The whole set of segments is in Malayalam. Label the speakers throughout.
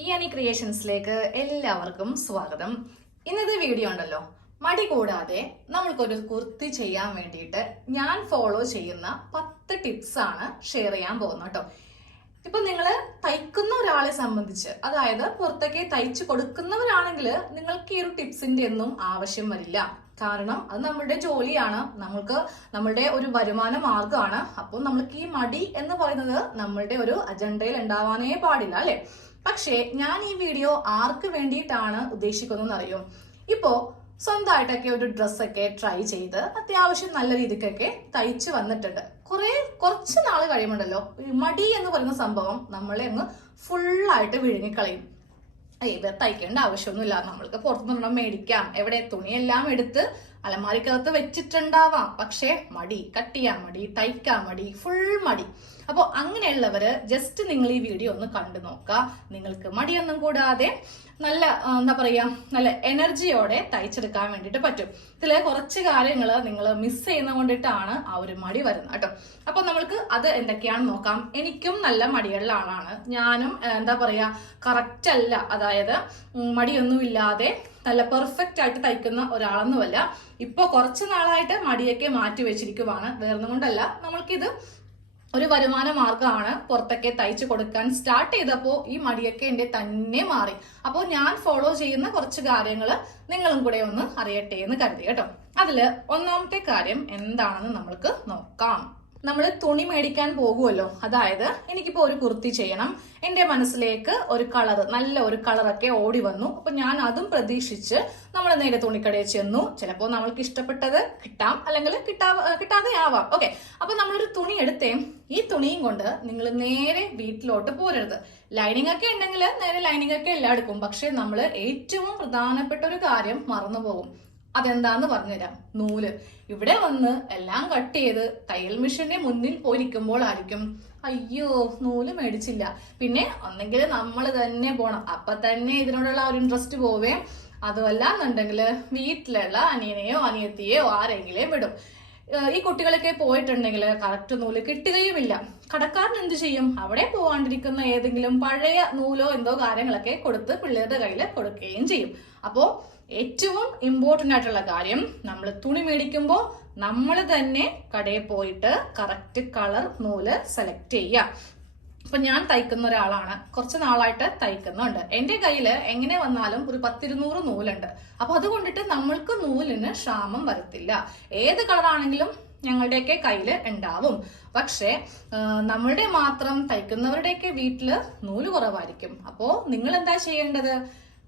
Speaker 1: ഇ അനി ക്രിയേഷൻസിലേക്ക് എല്ലാവർക്കും സ്വാഗതം. ഇന്നത്തെ വീഡിയോ ഉണ്ടല്ലോ. മടി കൂടാതെ നമ്മൾക്കൊരു കുർത്തി ചെയ്യാൻ വേണ്ടിയിട്ട് ഞാൻ ഫോളോ ചെയ്യുന്ന പത്ത് ടിപ്സ് ആണ് ഷെയർ ചെയ്യാൻ പോകുന്നത് കേട്ടോ. ഇപ്പൊ നിങ്ങൾ തയ്ക്കുന്ന ഒരാളെ സംബന്ധിച്ച് അതായത് പുറത്തേക്ക് തയ്ച്ചു കൊടുക്കുന്നവരാണെങ്കിൽ നിങ്ങൾക്ക് ഈ ഒരു ടിപ്സിന്റെ ഒന്നും ആവശ്യം വരില്ല. കാരണം അത് നമ്മളുടെ ജോലിയാണ്. നമ്മൾക്ക് നമ്മളുടെ ഒരു വരുമാന മാർഗമാണ് അപ്പോൾ നമ്മൾക്ക് ഈ മടി എന്ന് പറയുന്നത് നമ്മളുടെ ഒരു അജണ്ടയിൽ ഉണ്ടാവാനേ പാടില്ല അല്ലെ? പക്ഷേ ഞാൻ ഈ വീഡിയോ ആർക്ക് വേണ്ടിയിട്ടാണ് ഉദ്ദേശിക്കുന്നതെന്ന് അറിയും ഇപ്പോ സ്വന്തമായിട്ടൊക്കെ ഒരു ഡ്രസ്സൊക്കെ ട്രൈ ചെയ്ത് അത്യാവശ്യം നല്ല രീതിക്കൊക്കെ തയ്ച്ചു വന്നിട്ടുണ്ട്. കുറെ കുറച്ച് നാൾ കഴിയുമുണ്ടല്ലോ മടി എന്ന് പറയുന്ന സംഭവം നമ്മളെ അങ്ങ് ഫുള്ളായിട്ട് വിഴുങ്ങിക്കളയും. ഇത് തയ്ക്കേണ്ട ആവശ്യമൊന്നുമില്ല. നമ്മൾക്ക് പുറത്തുനിന്ന് മേടിക്കാം. എവിടെ തുണിയെല്ലാം എടുത്ത് അലമാരിക്കകത്ത് വെച്ചിട്ടുണ്ടാവാം. പക്ഷേ മടി. കട്ടിയാ മടി തൈക്കാ മടി ഫുൾ മടി. അപ്പോൾ അങ്ങനെയുള്ളവര് ജസ്റ്റ് നിങ്ങൾ ഈ വീഡിയോ ഒന്ന് കണ്ടു നോക്കുക. നിങ്ങൾക്ക് മടിയൊന്നും കൂടാതെ നല്ല എന്താ പറയാ നല്ല എനർജിയോടെ തയ്ച്ചെടുക്കാൻ വേണ്ടിയിട്ട് പറ്റും. ഇതിലെ കുറച്ച് കാര്യങ്ങൾ നിങ്ങൾ മിസ് ചെയ്യുന്ന കൊണ്ടിട്ടാണ് ആ ഒരു മടി വരുന്നത് കേട്ടോ. അപ്പോൾ നമ്മൾക്ക് അത് എന്തൊക്കെയാണെന്ന് നോക്കാം. എനിക്കും നല്ല മടിയുള്ള ആളാണ്. ഞാനും എന്താ പറയാ കറക്റ്റ് അല്ല. അതായത് മടിയൊന്നുമില്ലാതെ നല്ല പെർഫെക്റ്റ് ആയിട്ട് തയ്ക്കുന്ന ഒരാളൊന്നുമല്ല. ഇപ്പൊ കുറച്ച് നാളായിട്ട് മടിയൊക്കെ മാറ്റി വെച്ചിരിക്കുവാണ്. വേർന്നുകൊണ്ടല്ല നമ്മൾക്കിത് ഒരു വരുമാന മാർഗമാണ് പുറത്തൊക്കെ തയ്ച്ചു കൊടുക്കാൻ. സ്റ്റാർട്ട് ചെയ്തപ്പോൾ ഈ മടിയൊക്കെ എന്റെ തന്നെ മാറി. അപ്പോൾ ഞാൻ ഫോളോ ചെയ്യുന്ന കുറച്ച് കാര്യങ്ങൾ നിങ്ങളും കൂടെ ഒന്ന് അറിയട്ടെ എന്ന് കരുതി കേട്ടോ. അതിൽ ഒന്നാമത്തെ കാര്യം എന്താണെന്ന് നമ്മൾക്ക് നോക്കാം. നമ്മൾ തുണി മേടിക്കാൻ പോകുമല്ലോ അതായത് എനിക്കിപ്പോൾ ഒരു കുർത്തി ചെയ്യണം. എന്റെ മനസ്സിലേക്ക് ഒരു കളർ നല്ല ഒരു കളറൊക്കെ ഓടി വന്നു. അപ്പം ഞാൻ അതും പ്രതീക്ഷിച്ച് നമ്മൾ നേരെ തുണിക്കടയിൽ ചെന്നു. ചിലപ്പോൾ നമ്മൾക്ക് ഇഷ്ടപ്പെട്ടത് കിട്ടാം. അല്ലെങ്കിൽ കിട്ടാ കിട്ടാതെ ആവാം. ഓക്കെ. അപ്പം നമ്മളൊരു തുണി എടുത്തേ. ഈ തുണിയും കൊണ്ട് നിങ്ങൾ നേരെ വീട്ടിലോട്ട് പോരരുത്. ലൈനിങ് ഒക്കെ ഉണ്ടെങ്കിൽ നേരെ ലൈനിങ് ഒക്കെ എല്ലാം എടുക്കും. പക്ഷേ നമ്മൾ ഏറ്റവും പ്രധാനപ്പെട്ട ഒരു കാര്യം മറന്നു പോകും അതെന്താന്ന് പറഞ്ഞുതരാം. നൂൽ. ഇവിടെ വന്ന് എല്ലാം കട്ട് ചെയ്ത് തയ്യൽ മെഷീന്റെ മുന്നിൽ പോയിരിക്കുമ്പോൾ ആയിരിക്കും അയ്യോ നൂൽ മേടിച്ചില്ല. പിന്നെ ഒന്നെങ്കിൽ നമ്മൾ തന്നെ പോണം. അപ്പൊ തന്നെ ഇതിനോടുള്ള ഒരു ഇൻട്രസ്റ്റ് പോവേ. അതുമല്ല എന്നുണ്ടെങ്കിൽ വീട്ടിലുള്ള അനിയനെയോ അനിയത്തിയെയോ ആരെങ്കിലും വിടും. ഈ കുട്ടികളൊക്കെ പോയിട്ടുണ്ടെങ്കിൽ കറക്റ്റ് നൂൽ കിട്ടുകയുമില്ല. കടക്കാരൻ എന്ത് ചെയ്യും? അവിടെ പോവാണ്ടിരിക്കുന്ന ഏതെങ്കിലും പഴയ നൂലോ എന്തോ കാര്യങ്ങളൊക്കെ കൊടുത്ത് പിള്ളേരുടെ കയ്യിൽ കൊടുക്കുകയും ചെയ്യും. അപ്പോ ഏറ്റവും ഇമ്പോർട്ടന്റ് ആയിട്ടുള്ള കാര്യം നമ്മൾ തുണി മേടിക്കുമ്പോൾ നമ്മൾ തന്നെ കടയിൽ പോയിട്ട് കറക്റ്റ് കളർ നൂൽ സെലക്ട് ചെയ്യുക. ഇപ്പൊ ഞാൻ തയ്ക്കുന്ന ഒരാളാണ്. കുറച്ച് നാളായിട്ട് തയ്ക്കുന്നുണ്ട്. എന്റെ കയ്യിൽ എങ്ങനെ വന്നാലും ഒരു പത്തിരുന്നൂറ് നൂലുണ്ട്. അപ്പൊ അതുകൊണ്ടിട്ട് നമ്മൾക്ക് നൂലിന് ക്ഷാമം വരത്തില്ല. ഏത് കളറാണെങ്കിലും ഞങ്ങളുടെയൊക്കെ കയ്യിൽ ഉണ്ടാവും. പക്ഷേ നമ്മളുടെ മാത്രം തയ്ക്കുന്നവരുടെയൊക്കെ വീട്ടിൽ നൂൽ കുറവായിരിക്കും. അപ്പോൾ നിങ്ങൾ എന്താ ചെയ്യേണ്ടത്?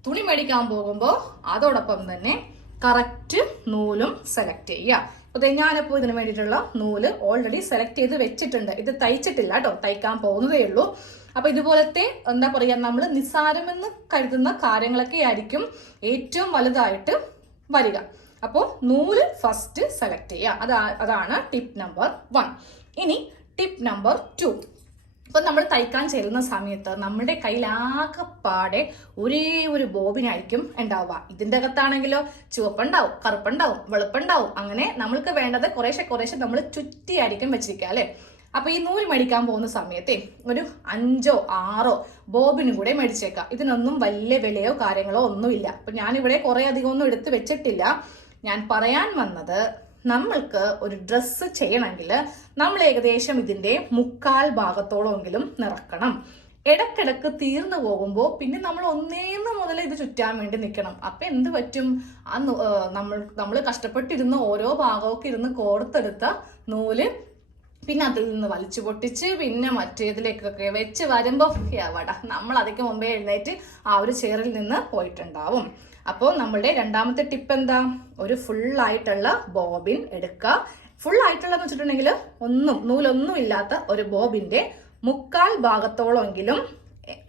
Speaker 1: തുണി മേടിക്കാൻ പോകുമ്പോൾ അതോടൊപ്പം തന്നെ കറക്റ്റ് നൂലും സെലക്ട് ചെയ്യുക. അപ്പോൾ ഞാനിപ്പോൾ ഇതിന് വേണ്ടിയിട്ടുള്ള നൂൽ ഓൾറെഡി സെലക്ട് ചെയ്ത് വെച്ചിട്ടുണ്ട്. ഇത് തയ്ച്ചിട്ടില്ല കേട്ടോ തയ്ക്കാൻ പോകുന്നതേ ഉള്ളൂ. അപ്പോൾ ഇതുപോലത്തെ എന്താ പറയാ നമ്മൾ നിസ്സാരമെന്ന് കരുതുന്ന കാര്യങ്ങളൊക്കെ ആയിരിക്കും ഏറ്റവും വലുതായിട്ട് വരിക. അപ്പോൾ നൂൽ ഫസ്റ്റ് സെലക്ട് ചെയ്യുക. അതാ അതാണ് ടിപ്പ് നമ്പർ വൺ ഇനി ടിപ്പ് നമ്പർ ടു ഇപ്പൊ നമ്മൾ തയ്ക്കാൻ ചേരുന്ന സമയത്ത് നമ്മുടെ കയ്യിൽ ആകെപ്പാടെ ഒരേ ഒരു ബോബിനായിരിക്കും ഉണ്ടാവുക. ഇതിന്റെ അകത്താണെങ്കിലോ ചുവപ്പുണ്ടാവും കറുപ്പുണ്ടാവും വെളുപ്പുണ്ടാവും. അങ്ങനെ നമ്മൾക്ക് വേണ്ടത് കുറേശ്ശെ കുറേശ്ശെ നമ്മൾ ചുറ്റിയായിരിക്കും വെച്ചിരിക്കുക അല്ലെ? അപ്പൊ ഈ നൂൽ മേടിക്കാൻ പോകുന്ന സമയത്തെ ഒരു അഞ്ചോ ആറോ ബോബിനും കൂടെ മേടിച്ചേക്കാം. ഇതിനൊന്നും വലിയ വിലയോ കാര്യങ്ങളോ ഒന്നുമില്ല. അപ്പൊ ഞാനിവിടെ കുറേ അധികം ഒന്നും എടുത്ത് വെച്ചിട്ടില്ല. ഞാൻ പറയാൻ വന്നത് നമ്മൾക്ക് ഒരു ഡ്രസ്സ് ചെയ്യണമെങ്കിൽ നമ്മൾ ഏകദേശം ഇതിന്റെ മുക്കാൽ ഭാഗത്തോളമെങ്കിലും നിറക്കണം. ഇടക്കിടക്ക് തീർന്നു പോകുമ്പോൾ പിന്നെ നമ്മൾ ഒന്നേന്ന് മുതൽ ഇത് ചുറ്റാൻ വേണ്ടി നിൽക്കണം. അപ്പൊ എന്ത് പറ്റും? ആ നമ്മൾ നമ്മൾ കഷ്ടപ്പെട്ടിരുന്ന ഓരോ ഭാഗമൊക്കെ ഇരുന്ന് കോർത്തെടുത്ത നൂൽ പിന്നെ അതിൽ നിന്ന് വലിച്ചു പൊട്ടിച്ച് പിന്നെ മറ്റേതിലേക്കൊക്കെ വെച്ച് വരുമ്പോ എവടാ നമ്മൾ അതിക്ക് മുമ്പേ എഴുന്നേറ്റ് ആ ഒരു ചെയറിൽ നിന്ന് പോയിട്ടുണ്ടാവും. അപ്പോൾ നമ്മളുടെ രണ്ടാമത്തെ ടിപ്പ് എന്താ? ഒരു ഫുൾ ആയിട്ടുള്ള ബോബിൻ എടുക്കുക. ഫുൾ ആയിട്ടുള്ളതെന്ന് വെച്ചിട്ടുണ്ടെങ്കിൽ ഒന്നും നൂലൊന്നും ഇല്ലാത്ത ഒരു ബോബിന്റെ മുക്കാൽ ഭാഗത്തോളമെങ്കിലും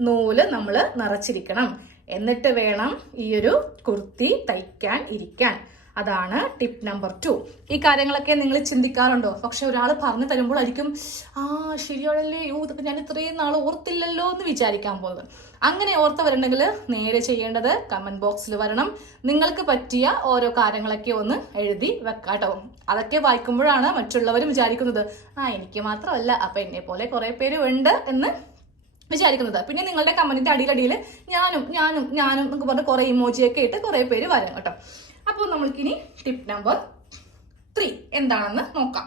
Speaker 1: നൂൽ നമ്മൾ നിറച്ചിരിക്കണം. എന്നിട്ട് വേണം ഈ ഒരു കുർത്തി തയ്ക്കാൻ ഇരിക്കാൻ. അതാണ് ടിപ്പ് നമ്പർ ടു ഈ കാര്യങ്ങളൊക്കെ നിങ്ങൾ ചിന്തിക്കാറുണ്ടോ? പക്ഷെ ഒരാൾ പറഞ്ഞു തരുമ്പോൾ തരുമ്പോഴായിരിക്കും ആ ശരിയാണല്ലേ? യോ ഇതൊക്കെ ഞാൻ ഇത്രയും നാൾ ഓർത്തില്ലല്ലോ എന്ന് വിചാരിക്കാൻ പോകുന്നത്. അങ്ങനെ ഓർത്തവരുണ്ടെങ്കിൽ നേരെ ചെയ്യേണ്ടത് കമന്റ് ബോക്സിൽ വരണം. നിങ്ങൾക്ക് പറ്റിയ ഓരോ കാര്യങ്ങളൊക്കെ ഒന്ന് എഴുതി വെക്കാട്ടോ അതൊക്കെ വായിക്കുമ്പോഴാണ് മറ്റുള്ളവരും വിചാരിക്കുന്നത് ആ എനിക്ക് മാത്രമല്ല അപ്പൊ എന്നെ പോലെ കുറെ പേരും ഉണ്ട് എന്ന് വിചാരിക്കുന്നത്. പിന്നെ നിങ്ങളുടെ കമന്റിന്റെ അടിയിലടിയിൽ ഞാനും ഞാനും ഞാനും എന്നൊക്കെ പറഞ്ഞ് കുറെ ഇമോജിയൊക്കെ ഇട്ട് കുറെ പേര് വരും കേട്ടോ. അപ്പോൾ നമ്മൾക്കിനി ടിപ്പ് നമ്പർ ത്രീ എന്താണെന്ന് നോക്കാം.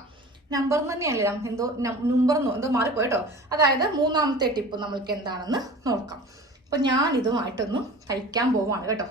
Speaker 1: നമ്പർ തന്നെയല്ലേ? നമുക്ക് എന്തോ നമ്പർ എന്തോ മാറിപ്പോയിട്ടോ അതായത് മൂന്നാമത്തെ ടിപ്പ് നമ്മൾക്ക് എന്താണെന്ന് നോക്കാം. അപ്പൊ ഞാൻ ഇതുമായിട്ടൊന്ന് തയ്ക്കാൻ പോവാണ് കേട്ടോ.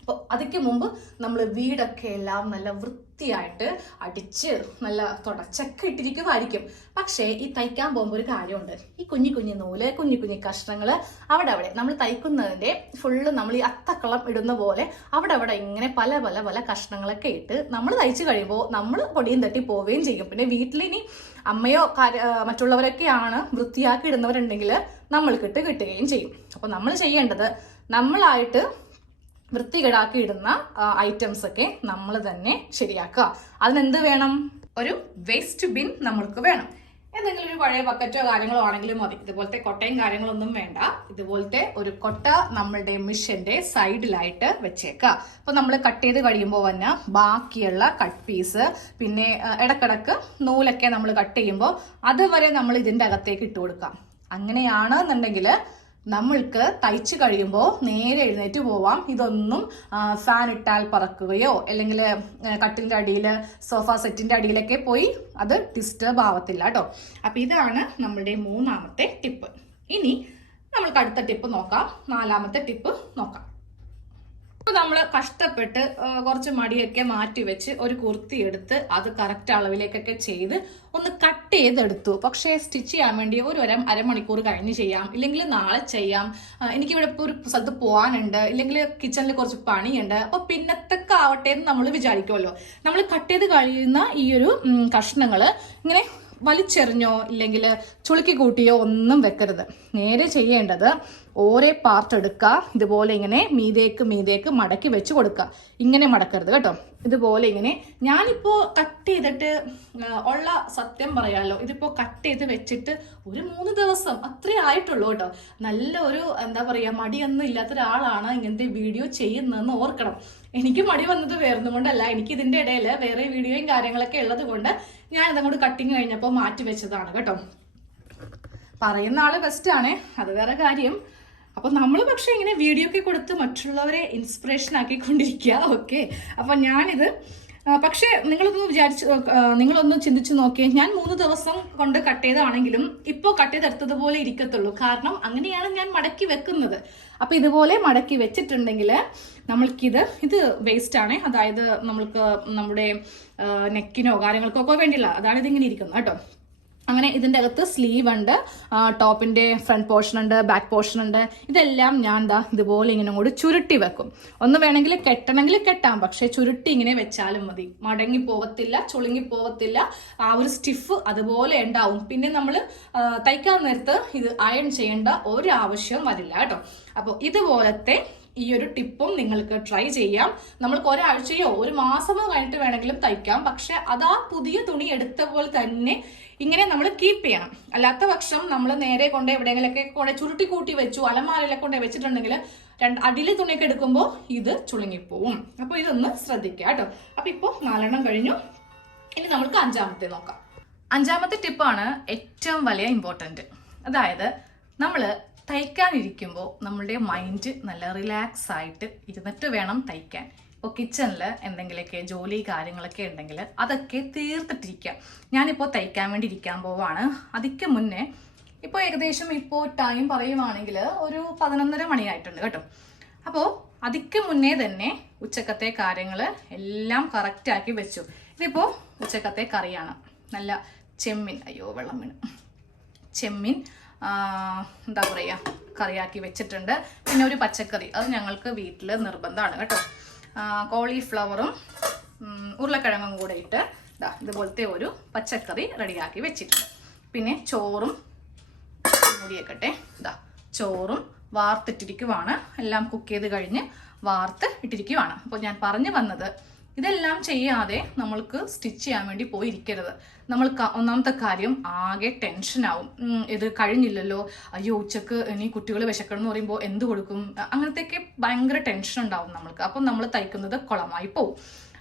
Speaker 1: അപ്പോൾ അതിക്ക് മുമ്പ് നമ്മൾ വീടൊക്കെ എല്ലാം നല്ല വൃത്തിയായിട്ട് അടിച്ച് നല്ല തുടച്ചൊക്കെ ഇട്ടിരിക്കുമായിരിക്കും പക്ഷേ ഈ തയ്ക്കാൻ പോകുമ്പോൾ ഒരു കാര്യമുണ്ട്. ഈ കുഞ്ഞു കുഞ്ഞു നൂൽ കുഞ്ഞു കുഞ്ഞു കഷ്ണങ്ങൾ അവിടെ അവിടെ നമ്മൾ തയ്ക്കുന്നതിന്റെ ഫുള്ള് നമ്മൾ ഈ അത്തക്കളം ഇടുന്ന പോലെ അവിടെ അവിടെ ഇങ്ങനെ പല പല പല കഷ്ണങ്ങളൊക്കെ ഇട്ട് നമ്മൾ തയ്ച്ചു കഴിയുമ്പോൾ നമ്മൾ പൊടിയും തട്ടി പോവുകയും ചെയ്യും. പിന്നെ വീട്ടിലിനി അമ്മയോ മറ്റുള്ളവരൊക്കെയാണ് വൃത്തിയാക്കി ഇടുന്നവരുണ്ടെങ്കിൽ നമ്മൾക്കിട്ട് കിട്ടുകയും ചെയ്യും. അപ്പോൾ നമ്മൾ ചെയ്യേണ്ടത് നമ്മളായിട്ട് വൃത്തികേടാക്കി ഇടുന്ന ഐറ്റംസ് ഒക്കെ നമ്മൾ തന്നെ ശരിയാക്കുക. അതിനെന്ത് വേണം? ഒരു വേസ്റ്റ് ബിൻ നമ്മൾക്ക് വേണം. എന്തെങ്കിലും ഒരു പഴയ ബക്കറ്റോ കാര്യങ്ങളോ ആണെങ്കിലും മതി. ഇതുപോലത്തെ കൊട്ടയും കാര്യങ്ങളൊന്നും വേണ്ട. ഇതുപോലത്തെ ഒരു കൊട്ട നമ്മളുടെ മിഷന്റെ സൈഡിലായിട്ട് വെച്ചേക്കുക അപ്പൊ നമ്മൾ കട്ട് ചെയ്ത് കഴിയുമ്പോൾ തന്നെ ബാക്കിയുള്ള കട്ട് പീസ് പിന്നെ ഇടക്കിടക്ക് നൂലൊക്കെ നമ്മൾ കട്ട് ചെയ്യുമ്പോൾ അതുവരെ നമ്മൾ ഇതിന്റെ അകത്തേക്ക് ഇട്ട് കൊടുക്കാം അങ്ങനെയാണ് എന്നുണ്ടെങ്കിൽ നമ്മൾക്ക് തയ്ച്ചു കഴിയുമ്പോൾ നേരെ എഴുന്നേറ്റ് പോവാം. ഇതൊന്നും ഫാൻ ഇട്ടാൽ പറക്കുകയോ അല്ലെങ്കിൽ കട്ടിന്റെ അടിയിൽ സോഫ സെറ്റിന്റെ അടിയിലൊക്കെ പോയി അത് ഡിസ്റ്റർബ് ആവത്തില്ല കേട്ടോ അപ്പൊ ഇതാണ് നമ്മുടെ മൂന്നാമത്തെ ടിപ്പ് ഇനി നമ്മൾക്ക് അടുത്ത ടിപ്പ് നോക്കാം. നാലാമത്തെ ടിപ്പ് നോക്കാം. അപ്പൊ നമ്മൾ കഷ്ടപ്പെട്ട് കുറച്ച് മടിയൊക്കെ മാറ്റി വെച്ച് ഒരു കുർത്തി എടുത്ത് അത് കറക്റ്റ് അളവിലേക്കൊക്കെ ചെയ്ത് ഒന്ന് കട്ട് ചെയ്തെടുത്തു. പക്ഷേ സ്റ്റിച്ച് ചെയ്യാൻ വേണ്ടി ഒരു അര അരമണിക്കൂർ കഴിഞ്ഞ് ചെയ്യാം. ഇല്ലെങ്കിൽ നാളെ ചെയ്യാം. എനിക്ക് എനിക്കിവിടെ ഇപ്പോൾ ഒരു സ്ഥലത്ത് പോകാനുണ്ട് ഇല്ലെങ്കിൽ കിച്ചണിൽ കുറച്ച് പണിയുണ്ട്. അപ്പോൾ പിന്നത്തൊക്കെ ആവട്ടെ എന്ന് നമ്മൾ വിചാരിക്കുമല്ലോ നമ്മൾ കട്ട് ചെയ്ത് കഴിയുന്ന ഈ ഒരു കഷ്ണങ്ങൾ ഇങ്ങനെ വലിച്ചെറിഞ്ഞോ ഇല്ലെങ്കിൽ ചുളുക്കി കൂട്ടിയോ ഒന്നും വെക്കരുത്. നേരെ ചെയ്യേണ്ടത് ഓരോ പാർട്ട് എടുക്കുക ഇതുപോലെ ഇങ്ങനെ മീതേക്ക് മീതേക്ക് മടക്കി വെച്ച് കൊടുക്കുക ഇങ്ങനെ മടക്കരുത് കേട്ടോ. ഇതുപോലെ ഇങ്ങനെ ഞാനിപ്പോ കട്ട് ചെയ്തിട്ട് ഉള്ള സത്യം പറയാമല്ലോ ഇതിപ്പോ കട്ട് ചെയ്ത് വെച്ചിട്ട് ഒരു മൂന്ന് ദിവസം അത്രേ ആയിട്ടുള്ളൂ കേട്ടോ. നല്ല ഒരു എന്താ പറയാ മടിയൊന്നും ഇല്ലാത്ത ഒരാളാണ് ഇങ്ങനത്തെ വീഡിയോ ചെയ്യുന്നതെന്ന് ഓർക്കണം. എനിക്ക് മടി വന്നത് വേറൊന്നും കൊണ്ടല്ല. എനിക്ക് ഇതിന്റെ ഇടയിൽ വേറെ വീഡിയോയും കാര്യങ്ങളൊക്കെ ഉള്ളത് കൊണ്ട് ഞാൻ അങ്ങോട്ട് കട്ടിങ് കഴിഞ്ഞപ്പോൾ മാറ്റി വെച്ചതാണ് കേട്ടോ. പറയുന്ന ആൾ ബെസ്റ്റാണ് അത് വേറെ കാര്യം. അപ്പൊ നമ്മൾ പക്ഷെ ഇങ്ങനെ വീഡിയോ ഒക്കെ കൊടുത്ത് മറ്റുള്ളവരെ ഇൻസ്പിറേഷൻ ആക്കിക്കൊണ്ടിരിക്കുക ഓക്കെ അപ്പൊ ഞാനിത് പക്ഷേ നിങ്ങളൊന്ന് വിചാരിച്ച് നിങ്ങളൊന്ന് ചിന്തിച്ചു നോക്കിയേ ഞാൻ മൂന്ന് ദിവസം കൊണ്ട് കട്ട് ചെയ്താണെങ്കിലും ഇപ്പോൾ കട്ട് ചെയ്തെടുത്തതുപോലെ ഇരിക്കത്തുള്ളൂ. കാരണം അങ്ങനെയാണ് ഞാൻ മടക്കി വെക്കുന്നത്. അപ്പൊ ഇതുപോലെ മടക്കി വെച്ചിട്ടുണ്ടെങ്കിൽ നമ്മൾക്കിത് ഇത് വേസ്റ്റ് ആണ്. അതായത് നമ്മൾക്ക് നമ്മുടെ നെക്കിനോ കാര്യങ്ങൾക്കോ ഒക്കെ വേണ്ടിയുള്ള അതാണ് ഇതിങ്ങനെ ഇരിക്കുന്നത് കേട്ടോ. അങ്ങനെ ഇതിന്റെ അകത്ത് സ്ലീവ് ഉണ്ട് ടോപ്പിന്റെ ഫ്രണ്ട് പോർഷൻ ഉണ്ട് ബാക്ക് പോർഷൻ ഉണ്ട്. ഇതെല്ലാം ഞാൻ ദാ ഇതുപോലെ ഇങ്ങനെ കൂടി ചുരുട്ടി വെക്കും. ഒന്ന് വേണമെങ്കിൽ കെട്ടണമെങ്കിൽ കെട്ടാം പക്ഷേ ചുരുട്ടി ഇങ്ങനെ വെച്ചാലും മതി. മടങ്ങി പോകത്തില്ല ചുളുങ്ങി പോകത്തില്ല ആ ഒരു സ്റ്റിഫ് അതുപോലെ ഉണ്ടാവും. പിന്നെ നമ്മൾ തയ്ക്കാൻ നേരത്ത് ഇത് അയൺ ചെയ്യേണ്ട ഒരു ആവശ്യവും വരില്ല കേട്ടോ. അപ്പോൾ ഇതുപോലത്തെ ഈ ഒരു ടിപ്പും നിങ്ങൾക്ക് ട്രൈ ചെയ്യാം. നമ്മൾക്ക് ഒരാഴ്ചയോ ഒരു മാസമോ കഴിഞ്ഞിട്ട് വേണമെങ്കിലും തയ്ക്കാം. പക്ഷെ അതാ പുതിയ തുണി എടുത്ത പോലെ തന്നെ ഇങ്ങനെ നമ്മൾ കീപ്പ് ചെയ്യണം. അല്ലാത്ത പക്ഷം നമ്മൾ നേരെ കൊണ്ട് എവിടെയെങ്കിലൊക്കെ കൊണ്ട് ചുരുട്ടി കൂട്ടി വെച്ചു അലമാലയിലൊക്കെ കൊണ്ട് വെച്ചിട്ടുണ്ടെങ്കിൽ രണ്ട് അടിയിൽ തുണിയൊക്കെ എടുക്കുമ്പോൾ ഇത് ചുളുങ്ങിപ്പോവും. അപ്പോൾ ഇതൊന്ന് ശ്രദ്ധിക്കുക കേട്ടോ. അപ്പോൾ ഇപ്പോൾ നാലെണ്ണം കഴിഞ്ഞു. ഇനി നമുക്ക് അഞ്ചാമത്തെ നോക്കാം. അഞ്ചാമത്തെ ടിപ്പാണ് ഏറ്റവും വലിയ ഇമ്പോർട്ടന്റ് അതായത് നമ്മൾ തയ്ക്കാനിരിക്കുമ്പോൾ നമ്മളുടെ മൈൻഡ് നല്ല റിലാക്സ് ആയിട്ട് ഇരുന്നിട്ട് വേണം തയ്ക്കാൻ. ഇപ്പോൾ കിച്ചണിൽ എന്തെങ്കിലുമൊക്കെ ജോലി കാര്യങ്ങളൊക്കെ ഉണ്ടെങ്കിൽ അതൊക്കെ തീർത്തിട്ടിരിക്കുക. ഞാനിപ്പോൾ തയ്ക്കാൻ വേണ്ടി ഇരിക്കാൻ പോവാണ്. അതിക്ക് മുന്നേ ഇപ്പോൾ ഏകദേശം ഇപ്പോൾ ടൈം പറയുവാണെങ്കിൽ ഒരു പതിനൊന്നര മണിയായിട്ടുണ്ട് കേട്ടോ. അപ്പോൾ അതിക്ക് മുന്നേ തന്നെ ഉച്ചക്കത്തെ കാര്യങ്ങൾ എല്ലാം കറക്റ്റാക്കി വെച്ചു. ഇതിപ്പോൾ ഉച്ചക്കത്തെ കറിയാണ്. നല്ല ചെമ്മീൻ. അയ്യോ വെള്ളം വീണ് ചെമ്മീൻ എന്താ പറയുക കറിയാക്കി വെച്ചിട്ടുണ്ട്. പിന്നെ ഒരു പച്ചക്കറി. അത് ഞങ്ങൾക്ക് വീട്ടിൽ നിർബന്ധമാണ് കേട്ടോ. കോളിഫ്ലവറും ഉരുളക്കിഴങ്ങും കൂടെ ഇട്ട് ഇതാ ഇതുപോലത്തെ ഒരു പച്ചക്കറി റെഡിയാക്കി വെച്ചിട്ടുണ്ട്. പിന്നെ ചോറും മൂടിയേക്കട്ടെ ഇതാ ചോറും വാർത്തിട്ടിരിക്കുവാണ്. എല്ലാം കുക്ക് ചെയ്ത് കഴിഞ്ഞ് വാർത്ത് ഇട്ടിരിക്കുവാണ്. അപ്പോൾ ഞാൻ പറഞ്ഞു വന്നത് ഇതെല്ലാം ചെയ്യാതെ നമ്മൾക്ക് സ്റ്റിച്ച് ചെയ്യാൻ വേണ്ടി പോയിരിക്കരുത്. നമ്മൾ ഒന്നാമത്തെ കാര്യം ആകെ ടെൻഷനാവും ഇത് കഴിഞ്ഞില്ലല്ലോ. അയ്യോ ഉച്ചയ്ക്ക് ഇനി കുട്ടികൾ വിശക്കണം എന്ന് പറയുമ്പോൾ എന്ത് കൊടുക്കും? അങ്ങനത്തെയൊക്കെ ഭയങ്കര ടെൻഷൻ ഉണ്ടാവും നമ്മൾക്ക്. അപ്പം നമ്മൾ തയ്ക്കുന്നത് കുളമായി പോവും.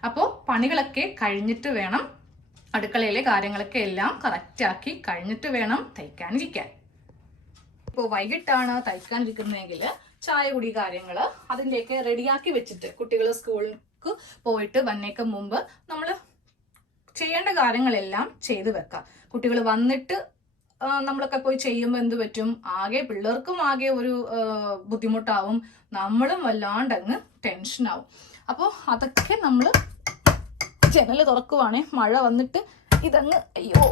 Speaker 1: അപ്പോൾ പണികളൊക്കെ കഴിഞ്ഞിട്ട് വേണം അടുക്കളയിലെ കാര്യങ്ങളൊക്കെ എല്ലാം കറക്റ്റാക്കി കഴിഞ്ഞിട്ട് വേണം തയ്ക്കാനിരിക്കാൻ. ഇപ്പോൾ വൈകിട്ടാണ് തയ്ക്കാനിരിക്കുന്നതെങ്കിൽ ചായ കുടി കാര്യങ്ങൾ അതിന്റെയൊക്കെ റെഡിയാക്കി വെച്ചിട്ട് കുട്ടികൾ സ്കൂളിലേക്ക് പോയിട്ട് വന്നേക്ക് മുമ്പ് നമ്മൾ ചെയ്യേണ്ട കാര്യങ്ങളെല്ലാം ചെയ്തു വെക്കാം. കുട്ടികൾ വന്നിട്ട് നമ്മളൊക്കെ പോയി ചെയ്യുമ്പോൾ എന്ത് പറ്റും? ആകെ പിള്ളേർക്കും ആകെ ഒരു ബുദ്ധിമുട്ടാവും. നമ്മളും വല്ലാണ്ട് അങ്ങ് ടെൻഷനാവും. അപ്പോൾ അതൊക്കെ നമ്മൾ ജനൽ തുറക്കുവാണേ മഴ വന്നിട്ട് ഇതങ്ങ് അയ്യോ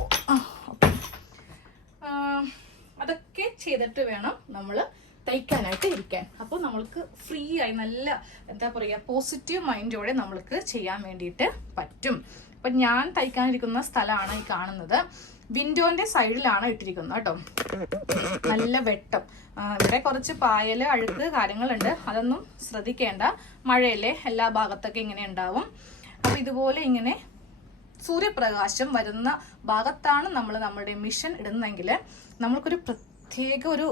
Speaker 1: അതൊക്കെ ചെയ്തിട്ട് വേണം നമ്മൾ തയ്ക്കാനായിട്ട് ഇരിക്കാൻ അപ്പോൾ നമ്മൾക്ക് ഫ്രീ ആയി നല്ല എന്താ പറയുക പോസിറ്റീവ് മൈൻഡോടെ നമ്മൾക്ക് ചെയ്യാൻ വേണ്ടിയിട്ട് പറ്റും. അപ്പം ഞാൻ തയ്ക്കാനിരിക്കുന്ന സ്ഥലമാണ് ഈ കാണുന്നത്. വിൻഡോന്റെ സൈഡിലാണ് ഇട്ടിരിക്കുന്നത് കേട്ടോ. നല്ല വെട്ടം. ഇവിടെ കുറച്ച് പായൽ അഴുക്ക് കാര്യങ്ങളുണ്ട്. അതൊന്നും ശ്രദ്ധിക്കേണ്ട. മഴയല്ലേ എല്ലാ ഭാഗത്തൊക്കെ ഇങ്ങനെ ഉണ്ടാവും. അപ്പം ഇതുപോലെ ഇങ്ങനെ സൂര്യപ്രകാശം വരുന്ന ഭാഗത്താണ് നമ്മൾ നമ്മുടെ മിഷൻ ഇടുന്നതെങ്കിൽ നമ്മൾക്കൊരു പ്രത്യേക ഒരു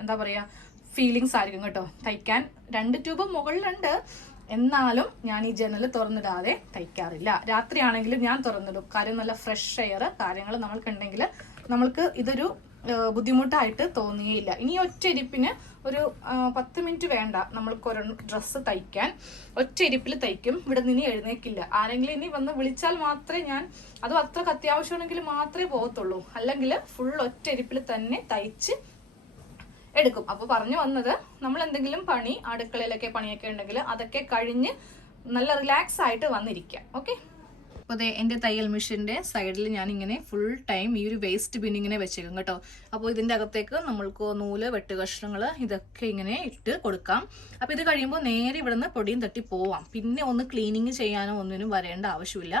Speaker 1: എന്താ പറയുക ഫീലിങ്സ് ആയിരിക്കും കേട്ടോ. തയ്ക്കാൻ രണ്ട് ട്യൂബ് മുകളിലുണ്ട്. എന്നാലും ഞാൻ ഈ ജനൽ തുറന്നിടാതെ തയ്ക്കാറില്ല. രാത്രിയാണെങ്കിലും ഞാൻ തുറന്നിടും. കാര്യം നല്ല ഫ്രഷ് എയർ കാര്യങ്ങൾ നമ്മൾക്കുണ്ടെങ്കിൽ നമ്മൾക്ക് ഇതൊരു ബുദ്ധിമുട്ടായിട്ട് തോന്നുകയില്ല ഇനി ഒറ്റ ഇരിപ്പിന് ഒരു പത്ത് മിനിറ്റ് വേണ്ട നമ്മൾക്ക് ഒരു ഡ്രസ്സ് തയ്ക്കാൻ. ഒറ്റ ഇരിപ്പിൽ തയ്ക്കും. ഇവിടെ നിന്ന് എഴുന്നേക്കില്ല. ആരെങ്കിലും ഇനി വന്ന് വിളിച്ചാൽ മാത്രമേ ഞാൻ അതും അത്രയ്ക്ക് അത്യാവശ്യമാണെങ്കിൽ മാത്രമേ പോകത്തുള്ളൂ. അല്ലെങ്കിൽ ഫുൾ ഒറ്റ ഇരിപ്പിൽ തന്നെ തയ്ച്ച് എടുക്കും. അപ്പൊ പറഞ്ഞു വന്നത് നമ്മൾ എന്തെങ്കിലും പണി അടുക്കളയിലൊക്കെ പണിയൊക്കെ ഉണ്ടെങ്കിൽ അതൊക്കെ കഴിഞ്ഞ് നല്ല റിലാക്സ് ആയിട്ട് വന്നിരിക്കാം ഓക്കെ അപ്പോൾ അതെ എന്റെ തയ്യൽ മെഷീന്റെ സൈഡിൽ ഞാൻ ഇങ്ങനെ ഫുൾ ടൈം ഈ ഒരു വേസ്റ്റ് ബിൻ ഇങ്ങനെ വെച്ചേക്കും കേട്ടോ. അപ്പോൾ ഇതിന്റെ അകത്തേക്ക് നമ്മൾക്ക് നൂൽ വെട്ട് കഷ്ണങ്ങൾ ഇതൊക്കെ ഇങ്ങനെ ഇട്ട് കൊടുക്കാം. അപ്പോൾ ഇത് കഴിയുമ്പോൾ നേരെ ഇവിടുന്ന് പൊടിയും തട്ടി പോവാം. പിന്നെ ഒന്ന് ക്ലീനിങ് ചെയ്യാനോ ഒന്നിനും വരേണ്ട ആവശ്യമില്ല.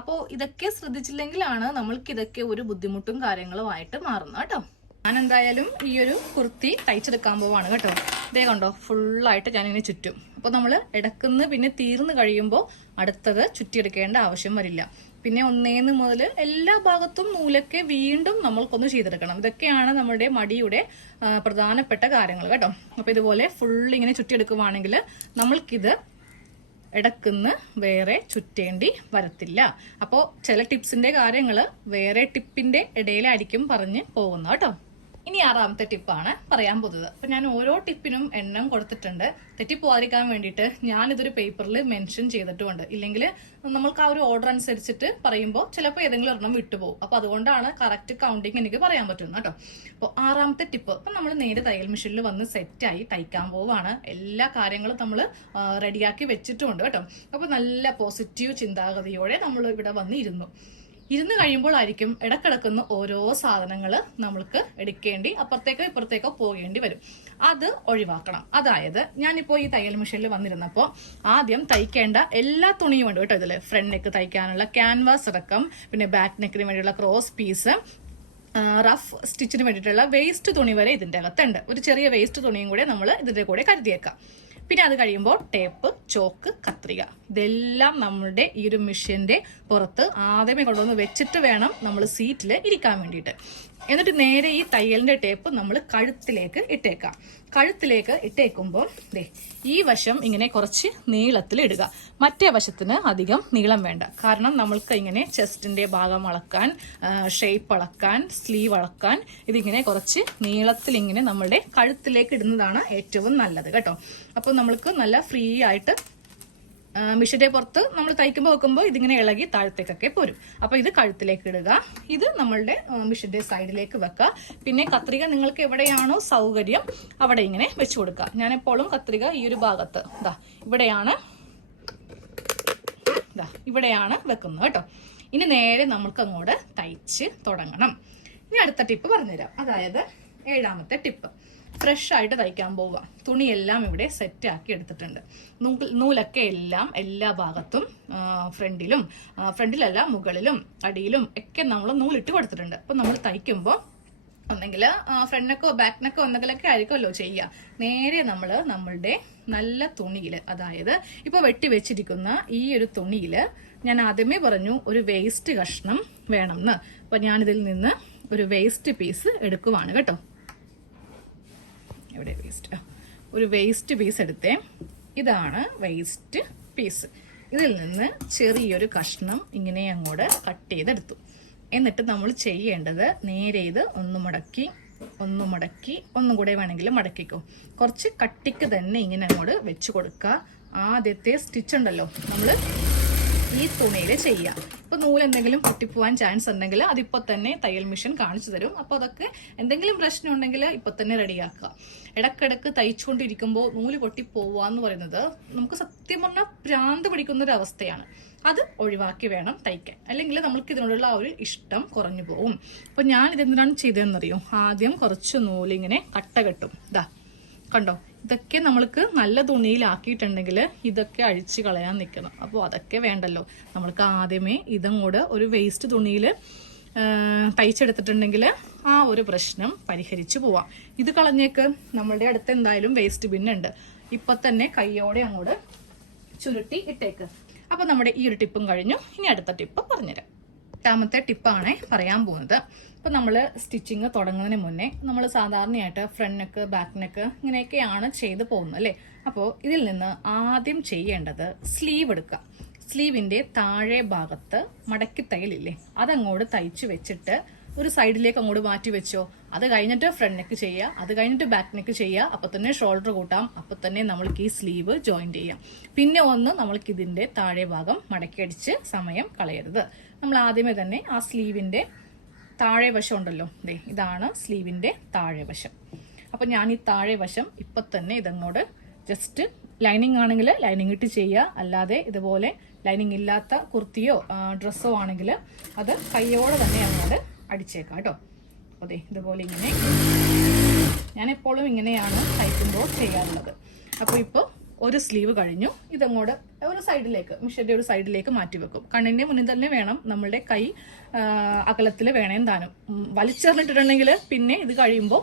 Speaker 1: അപ്പോൾ ഇതൊക്കെ ശ്രദ്ധിച്ചില്ലെങ്കിലാണ് നമ്മൾക്ക് ഇതൊക്കെ ഒരു ബുദ്ധിമുട്ടും കാര്യങ്ങളുമായിട്ട് മാറുന്നത് കേട്ടോ. ഞാൻ എന്തായാലും ഈ ഒരു കുർത്തി തയ്ച്ചെടുക്കാൻ പോവാണ് കേട്ടോ. ഇതേ കണ്ടോ ഫുള്ളായിട്ട് ഞാനിങ്ങനെ ചുറ്റും. അപ്പോൾ നമ്മൾ ഇടക്കുന്ന് പിന്നെ തീർന്ന് കഴിയുമ്പോൾ അടുത്തത് ചുറ്റിയെടുക്കേണ്ട ആവശ്യം വരില്ല. പിന്നെ ഒന്നേന്ന് മുതൽ എല്ലാ ഭാഗത്തും നൂലൊക്കെ വീണ്ടും നമ്മൾക്കൊന്ന് ചെയ്തെടുക്കണം. ഇതൊക്കെയാണ് നമ്മുടെ മടിയുടെ പ്രധാനപ്പെട്ട കാര്യങ്ങൾ കേട്ടോ. അപ്പോൾ ഇതുപോലെ ഫുൾ ഇങ്ങനെ ചുറ്റിയെടുക്കുവാണെങ്കിൽ നമ്മൾക്കിത് ഇടക്കുന്ന് വേറെ ചുറ്റേണ്ടി വരത്തില്ല. അപ്പോൾ ചില ടിപ്സിന്റെ കാര്യങ്ങൾ വേറെ ടിപ്പിന്റെ ഇടയിലായിരിക്കും പറഞ്ഞ് പോകുന്നത് കേട്ടോ. ഇനി ആറാമത്തെ ടിപ്പാണ് പറയാൻ പോകുന്നത് അപ്പൊ ഞാൻ ഓരോ ടിപ്പിനും എണ്ണം കൊടുത്തിട്ടുണ്ട്. തെറ്റിപ്പോവാതിരിക്കാൻ വേണ്ടിയിട്ട് ഞാനിതൊരു പേപ്പറിൽ മെൻഷൻ ചെയ്തിട്ടുമുണ്ട്. ഇല്ലെങ്കിൽ നമ്മൾക്ക് ആ ഒരു ഓർഡർ അനുസരിച്ചിട്ട് പറയുമ്പോൾ ചിലപ്പോൾ ഏതെങ്കിലും എണ്ണം വിട്ടുപോകും. അപ്പോൾ അതുകൊണ്ടാണ് കറക്റ്റ് കൗണ്ടിങ് എനിക്ക് പറയാൻ പറ്റുന്നത് കേട്ടോ. അപ്പോൾ ആറാമത്തെ ടിപ്പ് അപ്പം നമ്മൾ നേരെ തയ്യൽ മെഷീനിൽ വന്ന് സെറ്റായി തയ്ക്കാൻ പോവാണ് എല്ലാ കാര്യങ്ങളും നമ്മൾ റെഡിയാക്കി വെച്ചിട്ടുമുണ്ട് കേട്ടോ. അപ്പോൾ നല്ല പോസിറ്റീവ് ചിന്താഗതിയോടെ നമ്മൾ ഇവിടെ വന്ന് ഇരുന്നു ഇരുന്ന് കഴിയുമ്പോഴായിരിക്കും ഇടക്കിടക്കുന്ന ഓരോ സാധനങ്ങൾ നമ്മൾക്ക് എടുക്കേണ്ടി അപ്പുറത്തേക്കോ ഇപ്പുറത്തേക്കോ പോകേണ്ടി വരും. അത് ഒഴിവാക്കണം. അതായത് ഞാനിപ്പോൾ ഈ തയ്യൽ മെഷീനിൽ വന്നിരുന്നപ്പോൾ ആദ്യം തയ്ക്കേണ്ട എല്ലാ തുണിയും ഉണ്ട് കേട്ടോ ഇതിൽ ഫ്രണ്ട് നെക്ക് തയ്ക്കാനുള്ള ക്യാൻവാസ് അടക്കം പിന്നെ ബാക്ക് നെക്കിന് വേണ്ടിയുള്ള ക്രോസ് പീസ് റഫ് സ്റ്റിച്ചിന് വേണ്ടിയിട്ടുള്ള വേസ്റ്റ് തുണി വരെ ഇതിന്റെ അകത്തുണ്ട്. ഒരു ചെറിയ വേസ്റ്റ് തുണിയും കൂടെ നമ്മൾ ഇതിന്റെ കൂടെ കരുതിയേക്കാം. പിന്നെ അത് കഴിയുമ്പോൾ ടേപ്പ് ചോക്ക് കത്രിക. ഇതെല്ലാം നമ്മുടെ ഈ ഒരു മെഷീന്റെ പുറത്ത് ആദ്യമേ കൊണ്ടുവന്ന് വെച്ചിട്ട് വേണം നമ്മൾ സീറ്റിൽ ഇരിക്കാൻ വേണ്ടിയിട്ട്. എന്നിട്ട് നേരെ ഈ തയ്യലിന്റെ ടേപ്പ് നമ്മൾ കഴുത്തിലേക്ക് ഇട്ടേക്കാം. കഴുത്തിലേക്ക് ഇട്ടേക്കുമ്പോൾ ദേ ഈ വശം ഇങ്ങനെ കുറച്ച് നീളത്തിൽ ഇടുക. മറ്റേ വശത്തിന് അധികം നീളം വേണ്ട. കാരണം നമ്മൾക്ക് ഇങ്ങനെ ചെസ്റ്റിന്റെ ഭാഗം അളക്കാൻ ഷേപ്പ് അളക്കാൻ സ്ലീവ് അളക്കാൻ ഇതിങ്ങനെ കുറച്ച് നീളത്തിൽ ഇങ്ങനെ നമ്മളുടെ കഴുത്തിലേക്ക് ഇടുന്നതാണ് ഏറ്റവും നല്ലത് കേട്ടോ. അപ്പോൾ നമ്മൾക്ക് നല്ല ഫ്രീ ആയിട്ട് മിഷന്റെ പുറത്ത് നമ്മൾ തയ്ക്കുമ്പോൾ വെക്കുമ്പോൾ ഇതിങ്ങനെ ഇളകി താഴത്തേക്കൊക്കെ പോരും. അപ്പൊ ഇത് കഴുത്തിലേക്ക് ഇടുക. ഇത് നമ്മളുടെ മിഷന്റെ സൈഡിലേക്ക് വെക്കുക. പിന്നെ കത്രിക നിങ്ങൾക്ക് എവിടെയാണോ സൗകര്യം അവിടെ ഇങ്ങനെ വെച്ചു കൊടുക്കുക. ഞാൻ എപ്പോഴും കത്രിക ഈ ഒരു ഭാഗത്ത് ഇതാ ഇവിടെയാണ് ഇതാ ഇവിടെയാണ് വെക്കുന്നത് കേട്ടോ. ഇനി നേരെ നമുക്ക് അങ്ങോട്ട് തയ്ച്ച് തുടങ്ങണം. ഇനി അടുത്ത ടിപ്പ് പറഞ്ഞുതരാം. അതായത് ഏഴാമത്തെ ടിപ്പ്. ഫ്രഷ് ആയിട്ട് തയ്ക്കാൻ പോവുക തുണിയെല്ലാം ഇവിടെ സെറ്റ് ആക്കി എടുത്തിട്ടുണ്ട്. നൂലൊക്കെ എല്ലാം എല്ലാ ഭാഗത്തും ഫ്രണ്ടിലും ഫ്രണ്ടിലല്ല മുകളിലും അടിയിലും ഒക്കെ നമ്മൾ നൂലിട്ട് കൊടുത്തിട്ടുണ്ട്. അപ്പൊ നമ്മൾ തയ്ക്കുമ്പോൾ ഒന്നെങ്കിൽ ഫ്രണ്ടിനൊക്കെ ബാക്കിനൊക്കെ ഒന്നെങ്കിലൊക്കെ ആയിരിക്കുമല്ലോ ചെയ്യുക നേരെ നമ്മൾ നമ്മളുടെ നല്ല തുണിയിൽ അതായത് ഇപ്പോൾ വെട്ടി വെച്ചിരിക്കുന്ന ഈ ഒരു തുണിയിൽ ഞാൻ ആദ്യമേ പറഞ്ഞു ഒരു വേസ്റ്റ് കഷ്ണം വേണമെന്ന് അപ്പൊ ഞാനിതിൽ നിന്ന് ഒരു വേസ്റ്റ് പീസ് എടുക്കുവാണ് കേട്ടോ. എവിടെ വേസ്റ്റ് ഒരു വേസ്റ്റ് പീസ് എടുത്തേ. ഇതാണ് വേസ്റ്റ് പീസ് ഇതിൽ നിന്ന് ചെറിയൊരു കഷ്ണം ഇങ്ങനെ അങ്ങോട്ട് കട്ട് ചെയ്തെടുത്തു. എന്നിട്ട് നമ്മൾ ചെയ്യേണ്ടത് നേരെ ഇത് ഒന്ന് മുടക്കി ഒന്ന് മടക്കി ഒന്നും കൂടെ വേണമെങ്കിൽ മടക്കിക്കോ. കുറച്ച് കട്ടിക്ക് തന്നെ ഇങ്ങനെ അങ്ങോട്ട് വെച്ച് കൊടുക്കുക. ആദ്യത്തെ സ്റ്റിച്ച് ഉണ്ടല്ലോ. നമ്മൾ ഈ തുണിയിൽ ചെയ്യാം. ഇപ്പൊ നൂൽ എന്തെങ്കിലും പൊട്ടിപ്പോവാൻ ചാൻസ് ഉണ്ടെങ്കിൽ അതിപ്പോ തന്നെ തയ്യൽ മെഷീൻ കാണിച്ചു തരും. അപ്പോൾ അതൊക്കെ എന്തെങ്കിലും പ്രശ്നം ഉണ്ടെങ്കിൽ ഇപ്പൊ തന്നെ റെഡിയാക്കുക ഇടക്കിടക്ക് തയ്ച്ചുകൊണ്ടിരിക്കുമ്പോൾ നൂൽ പൊട്ടി എന്ന് പറയുന്നത് നമുക്ക് സത്യം പറഞ്ഞാൽ ഭ്രാന്ത് പിടിക്കുന്ന ഒരു അവസ്ഥയാണ്. അത് ഒഴിവാക്കി വേണം തയ്ക്കാൻ. അല്ലെങ്കിൽ നമ്മൾക്ക് ഇതിനോടുള്ള ആ ഒരു ഇഷ്ടം കുറഞ്ഞു പോകും അപ്പൊ ഞാൻ ഇതെന്തിനാണ് ചെയ്തതെന്നറിയോ? ആദ്യം കുറച്ച് നൂലിങ്ങനെ കട്ട കെട്ടും. ഇതാ കണ്ടോ? ഇതൊക്കെ നമ്മൾക്ക് നല്ല തുണിയിലാക്കിയിട്ടുണ്ടെങ്കിൽ ഇതൊക്കെ അഴിച്ച് കളയാൻ നിൽക്കണം. അപ്പോൾ അതൊക്കെ വേണ്ടല്ലോ. നമ്മൾക്ക് ആദ്യമേ ഇതും കൂടെ ഒരു വേസ്റ്റ് തുണിയിൽ തയ്ച്ചെടുത്തിട്ടുണ്ടെങ്കിൽ ആ ഒരു പ്രശ്നം പരിഹരിച്ചു പോവാം. ഇത് കളഞ്ഞേക്ക്. നമ്മളുടെ അടുത്ത് എന്തായാലും വേസ്റ്റ് ബിന്നുണ്ട് ഇപ്പൊ തന്നെ കൈയോടെ അങ്ങോട്ട് ചുരുട്ടി ഇട്ടേക്ക്. അപ്പൊ നമ്മുടെ ഈ ഒരു ടിപ്പും കഴിഞ്ഞു. ഇനി അടുത്ത ടിപ്പ് പറഞ്ഞുതരാം. എട്ടാമത്തെ ടിപ്പാണ് പറയാൻ പോകുന്നത്. അപ്പോൾ നമ്മൾ സ്റ്റിച്ചിങ് തുടങ്ങുന്നതിന് മുന്നേ നമ്മൾ സാധാരണയായിട്ട് ഫ്രണ്ട് നെക്ക് ബാക്ക് നെക്ക് ഇങ്ങനെയൊക്കെയാണ് ചെയ്തു പോകുന്നത് അല്ലേ? അപ്പോൾ ഇതിൽ നിന്ന് ആദ്യം ചെയ്യേണ്ടത് സ്ലീവ് എടുക്കുക. സ്ലീവിന്റെ താഴെ ഭാഗത്ത് മടക്കി തയ്യലില്ലേ? അതങ്ങോട്ട് തയ്ച്ചു വെച്ചിട്ട് ഒരു സൈഡിലേക്ക് അങ്ങോട്ട് മാറ്റി വെച്ചോ. അത് കഴിഞ്ഞിട്ട് ഫ്രണ്ട് നെക്ക് ചെയ്യുക. അത് കഴിഞ്ഞിട്ട് ബാക്ക് നെക്ക് ചെയ്യുക. അപ്പോൾ തന്നെ ഷോൾഡർ കൂട്ടാം. അപ്പോൾ തന്നെ നമ്മൾക്ക് ഈ സ്ലീവ് ജോയിൻ ചെയ്യാം. പിന്നെ ഒന്ന് നമ്മൾക്ക് ഇതിന്റെ താഴെ ഭാഗം മടക്കി അടിച്ച് സമയം കളയരുത്. നമ്മൾ ആദ്യമേ തന്നെ ആ സ്ലീവിന്റെ താഴെ വശം ഉണ്ടല്ലോ ദേ ഇതാണ് സ്ലീവിന്റെ താഴെ വശം അപ്പം ഞാൻ ഈ താഴെ വശം ഇപ്പം തന്നെ ഇതങ്ങോട്ട് ജസ്റ്റ് ലൈനിങ് ആണെങ്കിൽ ലൈനിങ് ഇട്ട് ചെയ്യുക. അല്ലാതെ ഇതുപോലെ ലൈനിങ് ഇല്ലാത്ത കുർത്തിയോ ഡ്രസ്സോ ആണെങ്കിൽ അത് കയ്യോടെ തന്നെ അങ്ങോട്ട് അടിച്ചേക്കാം കേട്ടോ. അതെ ഇതുപോലെ ഇങ്ങനെ. ഞാൻ എപ്പോഴും ഇങ്ങനെയാണ് തയ്ക്കുമ്പോൾ ചെയ്യാറുള്ളത്. അപ്പോൾ ഇപ്പോൾ ഒരു സ്ലീവ് കഴിഞ്ഞു. ഇതങ്ങോട്ട് ഒരു സൈഡിലേക്ക് മിഷ്യന്റെ ഒരു സൈഡിലേക്ക് മാറ്റി വെക്കും. കണ്ണിന്റെ മുന്നിൽ തന്നെ വേണം നമ്മളുടെ കൈ അകലത്തിൽ വേണേം താനും. വലിച്ചെറിഞ്ഞിട്ടുണ്ടെങ്കിൽ പിന്നെ ഇത് കഴിയുമ്പോൾ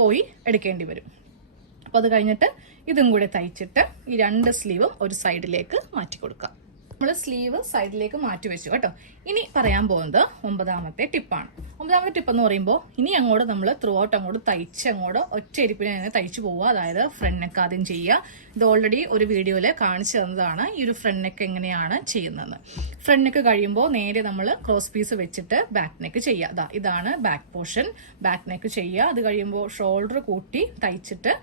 Speaker 1: പോയി എടുക്കേണ്ടി വരും. അപ്പോൾ അത് കഴിഞ്ഞിട്ട് ഇതും കൂടെ തയ്ച്ചിട്ട് ഈ രണ്ട് സ്ലീവും ഒരു സൈഡിലേക്ക് മാറ്റി കൊടുക്കുക നമ്മൾ സ്ലീവ് സൈഡിലേക്ക് മാറ്റി വെച്ചു കേട്ടോ. ഇനി പറയാൻ പോകുന്നത് ഒമ്പതാമത്തെ ടിപ്പാണ് ഒമ്പതാമത്തെ ടിപ്പ് എന്ന് പറയുമ്പോൾ ഇനി അങ്ങോട്ട് നമ്മൾ ത്രൂ ഔട്ട് അങ്ങോട്ട് തയ്ച്ച് അങ്ങോട്ട് ഒറ്റ ഇരിപ്പിനെ തന്നെ തയ്ച്ചു പോവുക. അതായത് ഫ്രണ്ട് നെക്ക് ആദ്യം ചെയ്യുക. ഇത് ഓൾറെഡി ഒരു വീഡിയോയിൽ കാണിച്ചു തന്നതാണ് ഈ ഒരു ഫ്രണ്ട് നെക്ക് എങ്ങനെയാണ് ചെയ്യുന്നത്. ഫ്രണ്ട് നെക്ക് കഴിയുമ്പോൾ നേരെ നമ്മൾ ക്രോസ് പീസ് വെച്ചിട്ട് ബാക്ക് നെക്ക് ചെയ്യുക. അതാ ഇതാണ് ബാക്ക് പോർഷൻ ബാക്ക് നെക്ക് ചെയ്യുക. അത് കഴിയുമ്പോൾ ഷോൾഡർ കൂട്ടി തയ്ച്ചിട്ട്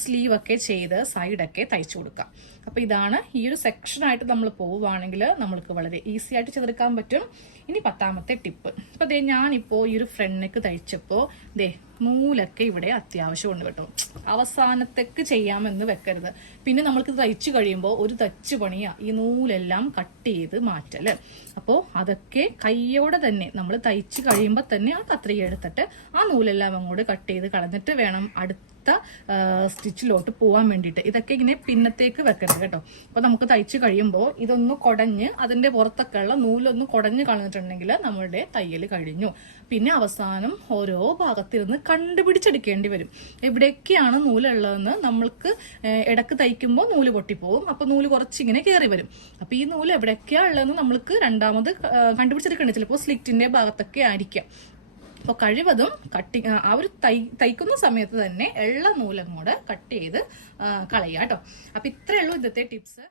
Speaker 1: സ്ലീവ് ഒക്കെ ചെയ്ത് സൈഡൊക്കെ തയ്ച്ചു കൊടുക്കാം. അപ്പൊ ഇതാണ് ഈ ഒരു സെക്ഷനായിട്ട് നമ്മൾ പോവുകയാണെങ്കിൽ നമ്മൾക്ക് വളരെ ഈസി ആയിട്ട് ചെതിർക്കാൻ പറ്റും. ഇനി പത്താമത്തെ ടിപ്പ് അപ്പോൾ ദേ ഞാനിപ്പോ ഈ ഒരു ഫ്രണ്ട് നെക്ക് തയ്ച്ചപ്പോ ദേ നൂലൊക്കെ ഇവിടെ അത്യാവശ്യം ഉണ്ട് കേട്ടോ. അവസാനത്തേക്ക് ചെയ്യാമെന്ന് വെക്കരുത്. പിന്നെ നമ്മൾക്ക് തയ്ച്ചു കഴിയുമ്പോൾ ഒരു തച്ച് പണിയാ. ഈ നൂലെല്ലാം കട്ട് ചെയ്ത് മാറ്റൽ. അപ്പോൾ അതൊക്കെ കയ്യോടെ തന്നെ നമ്മൾ തയ്ച്ചു കഴിയുമ്പോൾ തന്നെ ആ കത്രിക എടുത്തിട്ട് ആ നൂലെല്ലാം അങ്ങോട്ട് കട്ട് ചെയ്ത് കളഞ്ഞിട്ട് വേണം അടുത്ത സ്റ്റിച്ചിലോട്ട് പോകാൻ വേണ്ടിയിട്ട്. ഇതൊക്കെ ഇങ്ങനെ പിന്നത്തേക്ക് വെക്കരുത് കേട്ടോ. അപ്പൊ നമുക്ക് തയ്ച്ച് കഴിയുമ്പോൾ ഇതൊന്ന് കുടഞ്ഞ് അതിന്റെ പുറത്തൊക്കെ ഉള്ള നൂലൊന്ന് കുടഞ്ഞ് കളഞ്ഞിട്ടുണ്ടെങ്കിൽ നമ്മളുടെ തയ്യൽ കഴിഞ്ഞു. പിന്നെ അവസാനം ഓരോ ഭാഗത്തിരുന്ന് കണ്ടുപിടിച്ചെടുക്കേണ്ടി വരും. എവിടെയൊക്കെയാണ് നൂലുള്ളതെന്ന് നമ്മൾക്ക് ഇടയ്ക്ക് തയ്ക്കുമ്പോൾ നൂൽ പൊട്ടിപ്പോവും. അപ്പൊ നൂൽ കുറച്ചിങ്ങനെ കയറി വരും. അപ്പൊ ഈ നൂൽ എവിടെയൊക്കെയാ ഉള്ളതെന്ന് നമ്മൾക്ക് രണ്ടാമത് കണ്ടുപിടിച്ചെടുക്കേണ്ടത് കണ്ടുപിടിച്ചെടുക്കേണ്ടി ചിലപ്പോൾ സ്ലിറ്റിന്റെ ഭാഗത്തൊക്കെ ആയിരിക്കാം. അപ്പോൾ കഴിവതും കട്ടി ആ ഒരു തൈ തയ്ക്കുന്ന സമയത്ത് തന്നെ എള്ള നൂലങ്ങോട് കട്ട് ചെയ്ത് കളയാട്ടോ കേട്ടോ അപ്പൊ ഇത്രയേ ഉള്ളൂ ഇന്നത്തെ ടിപ്സ്.